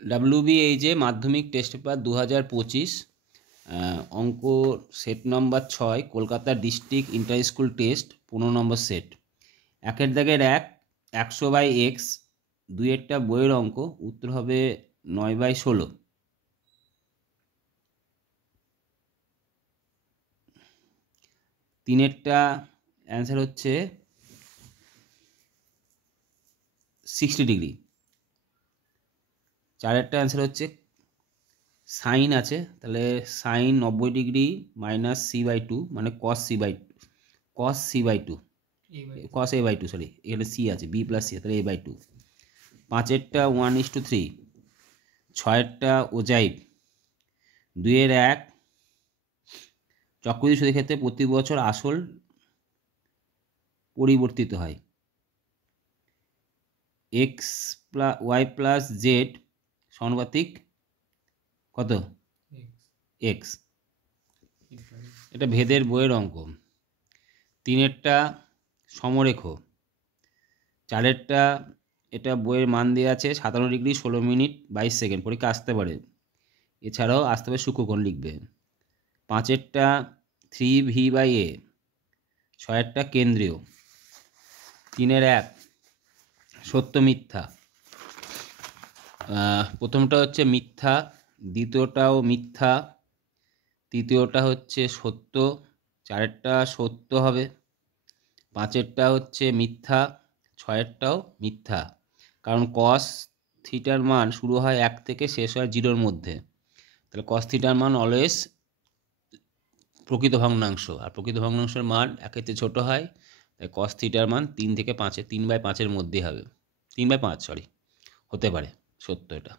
WBHA মাধ্যমিক test paper 2025 অঙ্ক set number 6 Kolkata district inter school test 15 নম্বর set. 1 দাগের 100/x, 2 বইয়ের অঙ্ক, উত্তর হবে 9/16। 3 অ্যান্সার হচ্ছে 60 ডিগ্রি। 4 অ্যান্সার হচ্ছে সাইন আছে, তাহলে সাইন 90 ডিগ্রি মাইনাস c/2 মানে cos c/2 cos a/2 sorry, এখানে c আছে, b প্লাস c, তাহলে a/2। 5 1:3। 6 ওজাইভ। 2 চক্রবৃদ্ধি সুদের ক্ষেত্রে প্রতি বছর আসল পরিবর্তিত হয়। y প্লাস জেড সমানুপাতিক কত? x। এটা ভেদের বইয়ের অঙ্ক। 3 সমরেখ। 4 এটা বইয়ের মান দেওয়া আছে 57 ডিগ্রি 16 মিনিট 22 সেকেন্ড, পরীক্ষা আসতে পারে। এছাড়াও আসতে পারে সূক্ষ্মকোণ লিখবে। 5 3v/a। 6 কেন্দ্রীয়। 3 সত্য মিথ্যা। প্রথমটা হচ্ছে মিথ্যা, দ্বিতীয়টাও মিথ্যা, তৃতীয়টা হচ্ছে সত্য। 4 সত্য হবে। 5 হচ্ছে মিথ্যা, 6 মিথ্যা। কারণ কস থিটার মান শুরু হয় 1 থেকে শেষ হয় 0-র মধ্যে, তাহলে কস থিটার মান অলওয়েজ প্রকৃত ভগ্নাংশ, আর প্রকৃত ভগ্নাংশের মান 1-এর চেয়ে ছোটো হয়, তাই কস থিটার মান 3 থেকে 5, 3/5 মধ্যেই হবে। 3/5 হতে পারে, সত্য এটা।